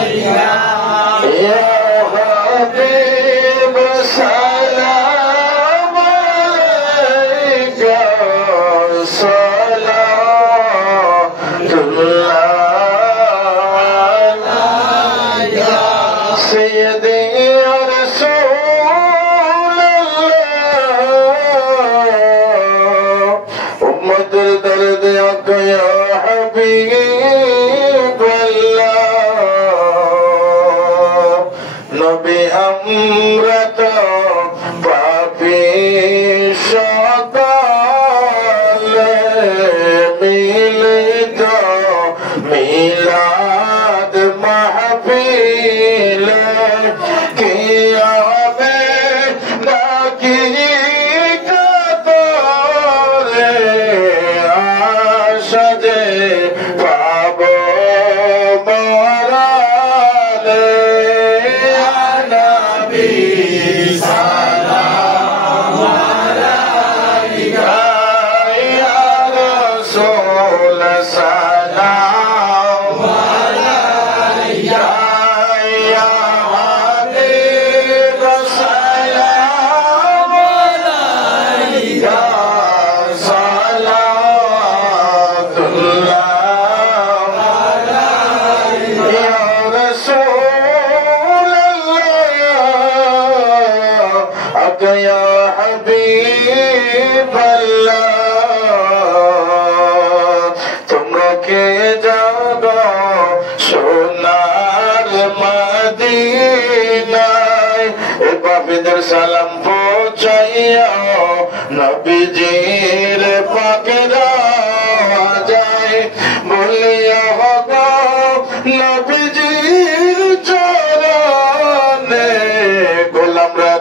या हबीब सलाम अलैका सलातुल्लाह या सय्यदी या रसूल अल्लाह उम्मत दर्द या हबीब नबी हमरा तो पापी सकाले मिल तो मिलाद महफिल किया में बाकी कतरे आशा दे पाबो मराले या हबीब अल्लाह तुमरा के जागो सोनार मदीनाय ए बाबिदर सालाम पहुंचाइया नबीजीर पाकेरा जाए बोलिया होगा नबीजीर चरणे गोलामरा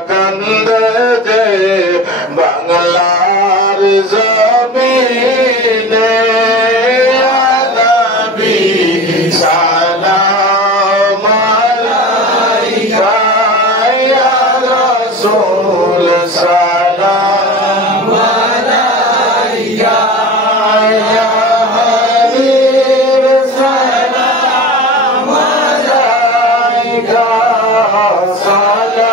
बांगलार ज़मीने या नबी सलाम अलैका या रसूल सलाम अलैका या हबीब सलाम अलैका सलावतुल्लाह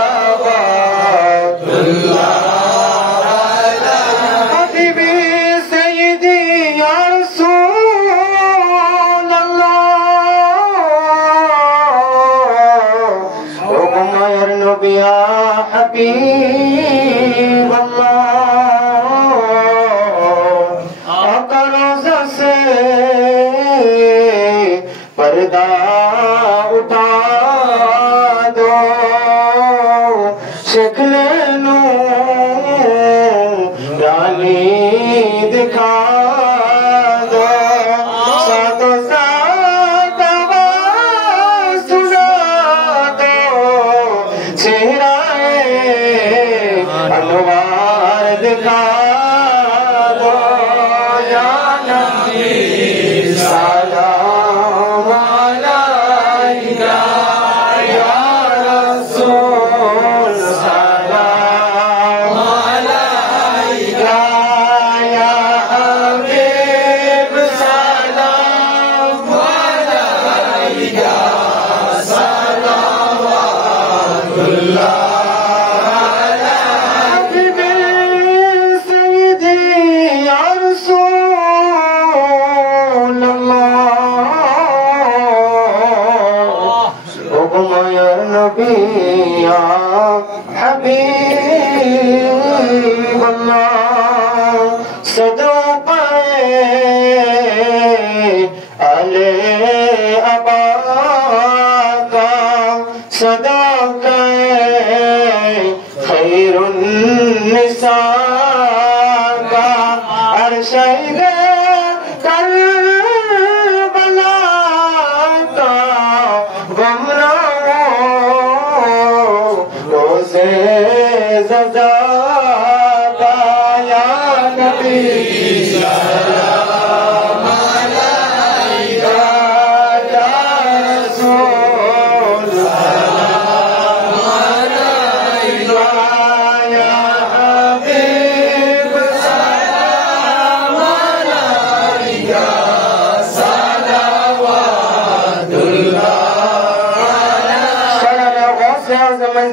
या हबीब अल्लाह आका रोज़ा से पर्दा उठा दो शिकले नूरानी दिखा दो सातो साथ आवाज़ सुना दो चेहराए अनवार दिखा दो या नबी सलाम अलैका या रसूल सलाम अलैका या हबीब सलाम अलैका सलावतुल्लाह या हबीब अल्लाह सदो पाए अले अबा का सदा खैरुन निसा का अरशद करबला का गमरा रोज़े ज़ज़ा का या नबी सलाम अलैका या रसूल सलाम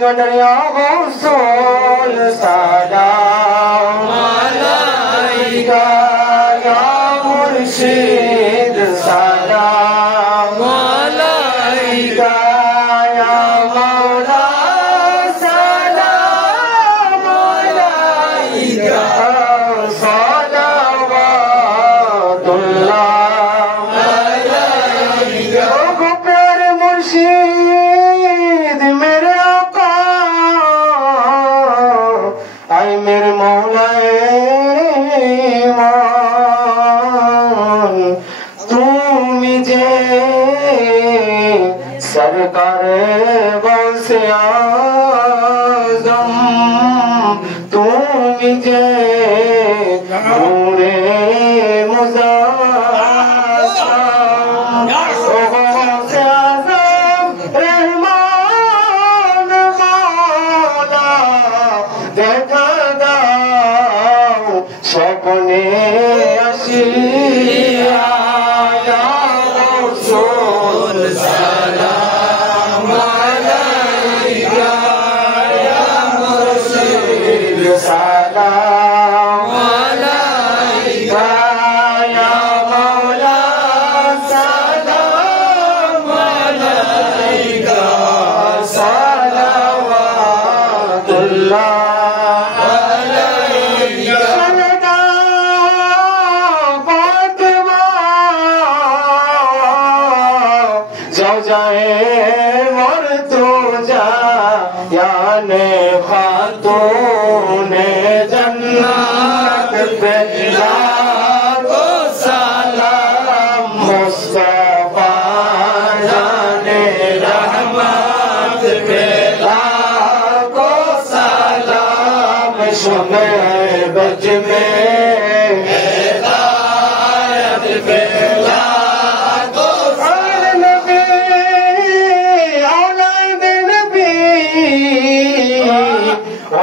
ya Rasul salam alaika ya Murshid salam alaika ya Maula salam alaika salawatullah alaika go pyare Murshid mere आका आए मेरे मौला ईमान तुम जे सरकार वसे आज़म तुम जे नूरे मुज़ाफ़्फ़र वसे आज़म रहमान मौला देखा दाओ सपने अशिया या रसूल सलाम अलैका या मुर्शिद सलाम अलैका या मौला सलाम अलैका सलावतुल्लाह जाए मर तो जा याने खातूने जन्नत पे लाखो सलाम मुस्तफा जाने रहमत पे लाखो सलाम शुमे बज में हिदायत पे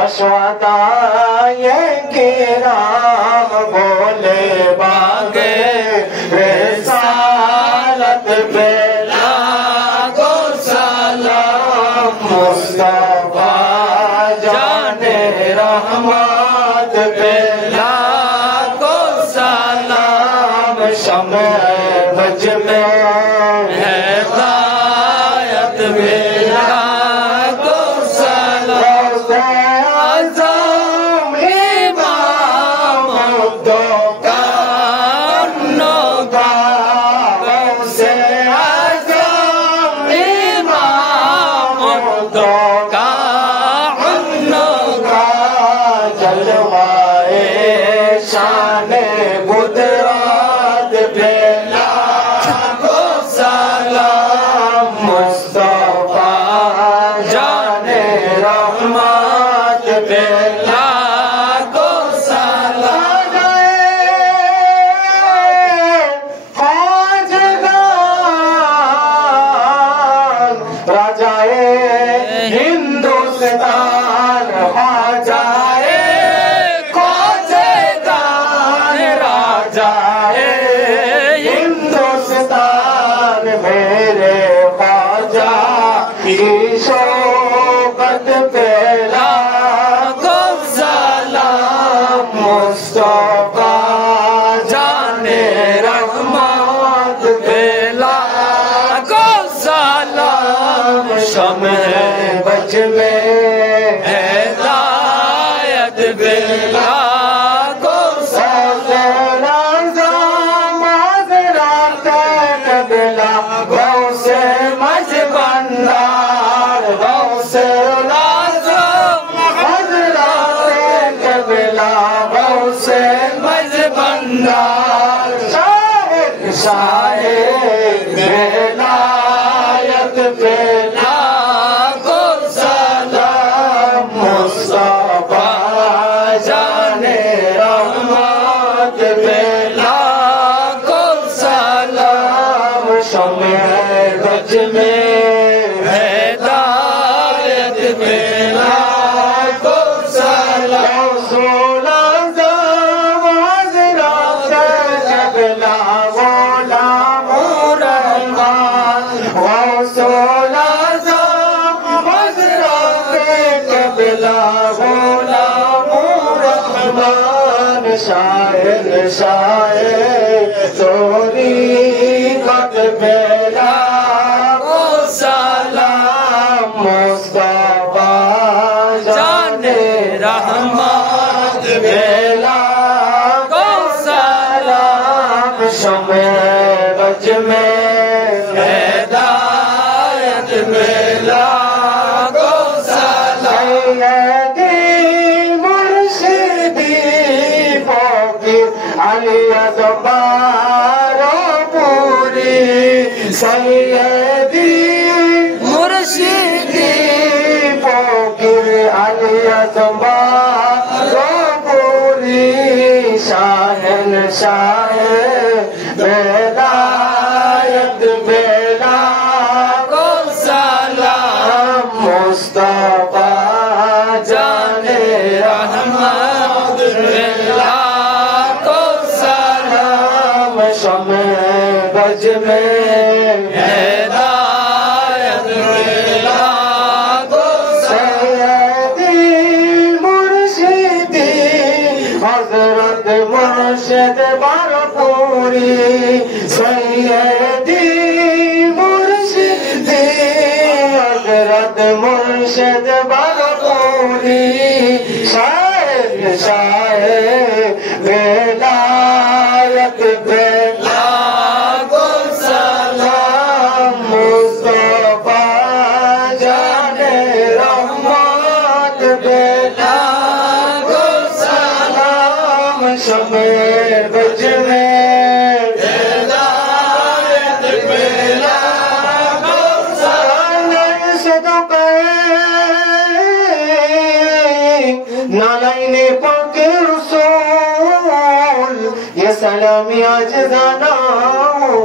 वशवाताए किराम बोले बागे रिसालत पे लाखो सलाम मुस्तफा जाने रहमत पे लाखो सलाम शमे बज में हिदायत पे लाखो सलाम आज़म इमाम दो कानों का से आज़म इमाम दो कानों का जलवाए शान कुदरत पे लाखो सलाम मुस्तफा जाने रहमत पे लाखो सलाम राजाए हिंदुस्तान राजाए खोजेदान राजाए हिंदुस्तान मेरे ख्वाजा की शौकत पे लाखो सलाम मुस्तफा जाने रहमत पे लाखो सलाम शमे बज में हिदायत पे लाखो सलाम माज़रात कबला गौसे मज़बंदार गौसे से मज़बंदार शाहिद विलायत पे लाखो सलाम मुस्तफा जाने रहमत पे लाखो सलाम शमे गज में हिदायत पे लाखो सलाम रहमान शायर शायर तोरी कत बेला को सलाम मुस्तफा जाने रहमान बेला को सलाम शमे बज में हिदायत बेला को सलाम अलियत बारो पूरी सैयदी मुर्शिदी फकीर अलियत बारो पूरी शाहन शायर बेलायत बेला को सलाम मुस्तफा जाने रहमत बेला शमे बज में हिदायत बेला को सैयदी मुर्शिदी हजरत मुर्शिद भरपूरी सैयदी मुर्शिदी हजरत मुर्शिद भरपूरी शायर शायर बेलायत बेला को सलाम मुस्तफा जाने रहमत बेला को सलाम शमे बज में हिदायत बेला को सलाम सदका नालाइने पाके रसूल ये सलामी आज जाना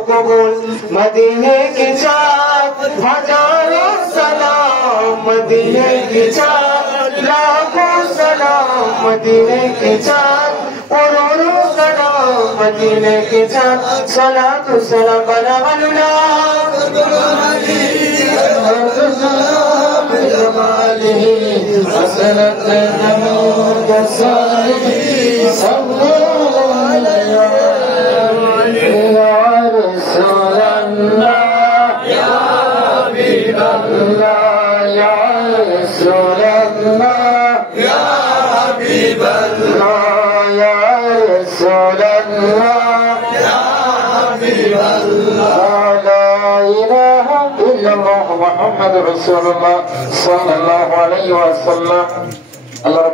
कबूल मदीने की चाँद हजारों सलाम मदीने की चाँद लाखों सलाम मदीने की चाँद करोड़ों सलाम मदीने की चाँद सलातु सलाम बला हसनत नमूद सालिही सल्लल्लाहु अलैहि या रसूल अल्लाह या हबीब अल्लाह या रसूल अल्लाह या हबीब अल्लाह या रसूल अल्लाह या हबीब अल्लाह ला इलाहा इल्लल्लाह मुहम्मद रसूलुल्लाह सल्लल्लाहु अलैहि वसल्लम। अल्लाह